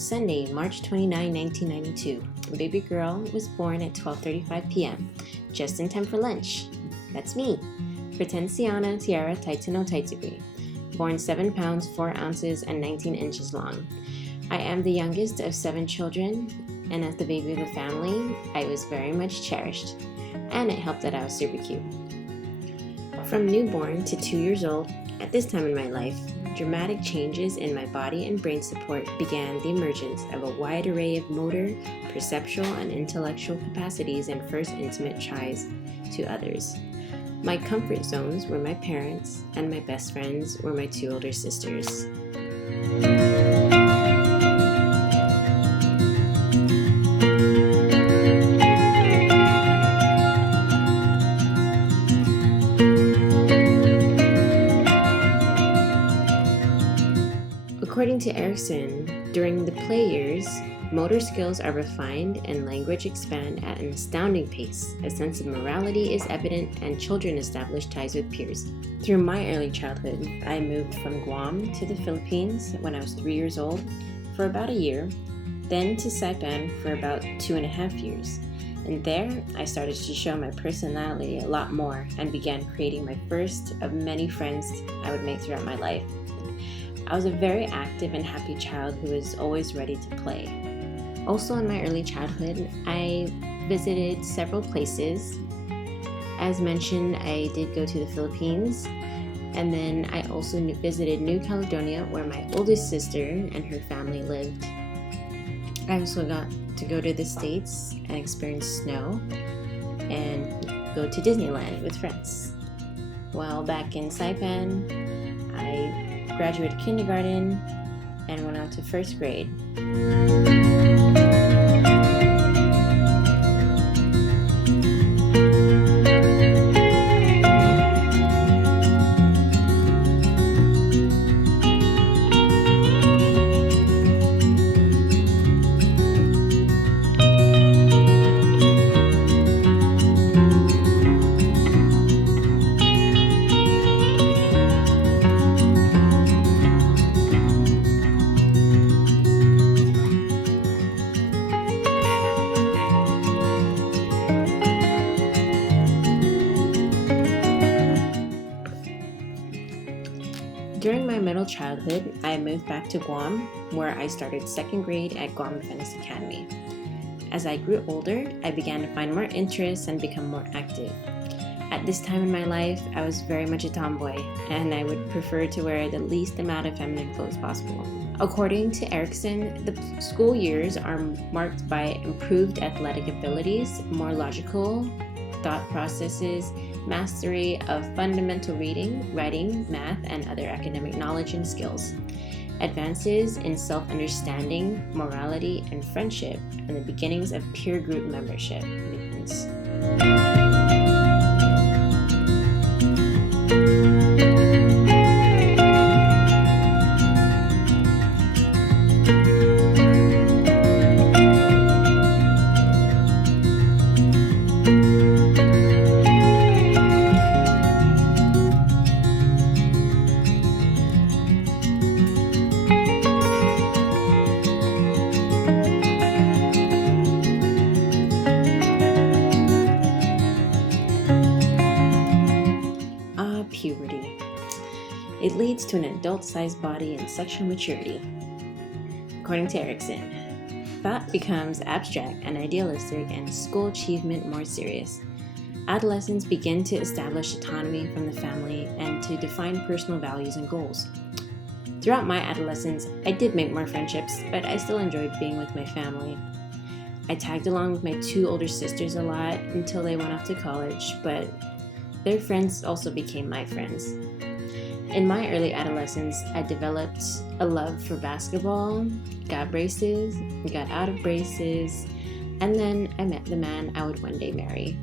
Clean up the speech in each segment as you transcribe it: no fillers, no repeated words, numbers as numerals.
Sunday, March 29, 1992. A baby girl was born at 12:35 p.m., just in time for lunch. That's me. Pretensiana Tiara Taitano Taitugui. Born 7 pounds, 4 ounces, and 19 inches long. I am the youngest of 7 children, and as the baby of the family, I was very much cherished, and it helped that I was super cute. From newborn to 2 years old, at this time in my life, dramatic changes in my body and brain support began the emergence of a wide array of motor, perceptual, and intellectual capacities and first intimate ties to others. My comfort zones were my parents, and my best friends were my 2 older sisters. According to Erikson, during the play years, motor skills are refined and language expand at an astounding pace. A sense of morality is evident and children establish ties with peers. Through my early childhood, I moved from Guam to the Philippines when I was 3 years old for about a year, then to Saipan for about 2.5 years. And there, I started to show my personality a lot more and began creating my first of many friends I would make throughout my life. I was a very active and happy child who was always ready to play. Also in my early childhood, I visited several places. As mentioned, I did go to the Philippines, and then I also visited New Caledonia where my oldest sister and her family lived. I also got to go to the States and experience snow and go to Disneyland with friends. While back in Saipan, I graduated kindergarten and went out to first grade. During my middle childhood, I moved back to Guam, where I started second grade at Guam Adventist Academy. As I grew older, I began to find more interests and become more active. At this time in my life, I was very much a tomboy, and I would prefer to wear the least amount of feminine clothes possible. According to Erikson, the school years are marked by improved athletic abilities, more logical thought processes, mastery of fundamental reading, writing, math, and other academic knowledge and skills, advances in self-understanding, morality, and friendship, and the beginnings of peer group membership movements. Puberty. It leads to an adult-sized body and sexual maturity. According to Erikson, thought becomes abstract and idealistic and school achievement more serious. Adolescents begin to establish autonomy from the family and to define personal values and goals. Throughout my adolescence, I did make more friendships, but I still enjoyed being with my family. I tagged along with my 2 older sisters a lot until they went off to college, but their friends also became my friends. In my early adolescence, I developed a love for basketball, got braces, got out of braces, and then I met the man I would one day marry.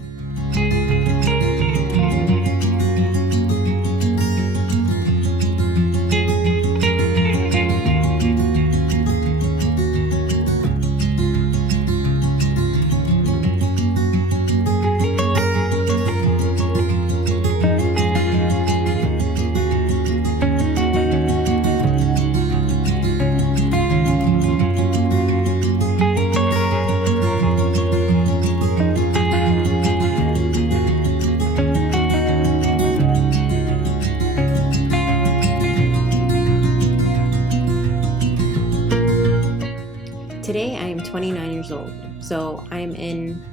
29 years old, so I'm in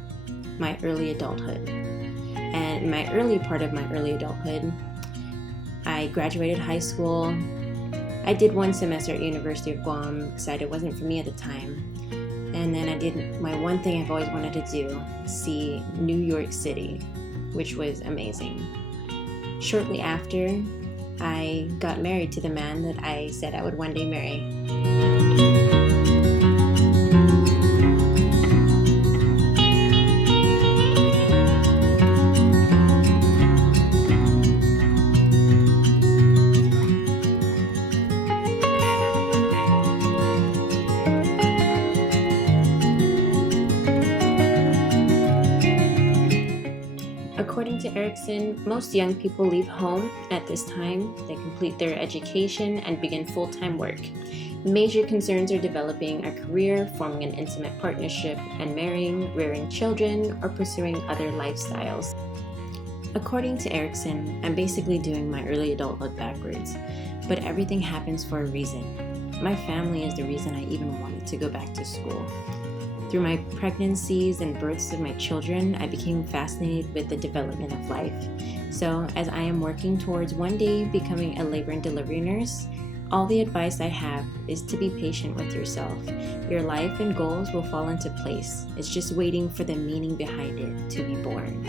my early adulthood. And in my early part of my early adulthood, I graduated high school. I did one semester at University of Guam, decided it wasn't for me at the time. And then I did my one thing I've always wanted to do, see New York City, which was amazing. Shortly after, I got married to the man that I said I would one day marry. According to Erikson, most young people leave home at this time. They complete their education and begin full-time work. Major concerns are developing a career, forming an intimate partnership, and marrying, rearing children, or pursuing other lifestyles. According to Erikson, I'm basically doing my early adulthood backwards, but everything happens for a reason. My family is the reason I even wanted to go back to school. Through my pregnancies and births of my children, I became fascinated with the development of life. So, as I am working towards one day becoming a labor and delivery nurse, all the advice I have is to be patient with yourself. Your life and goals will fall into place. It's just waiting for the meaning behind it to be born.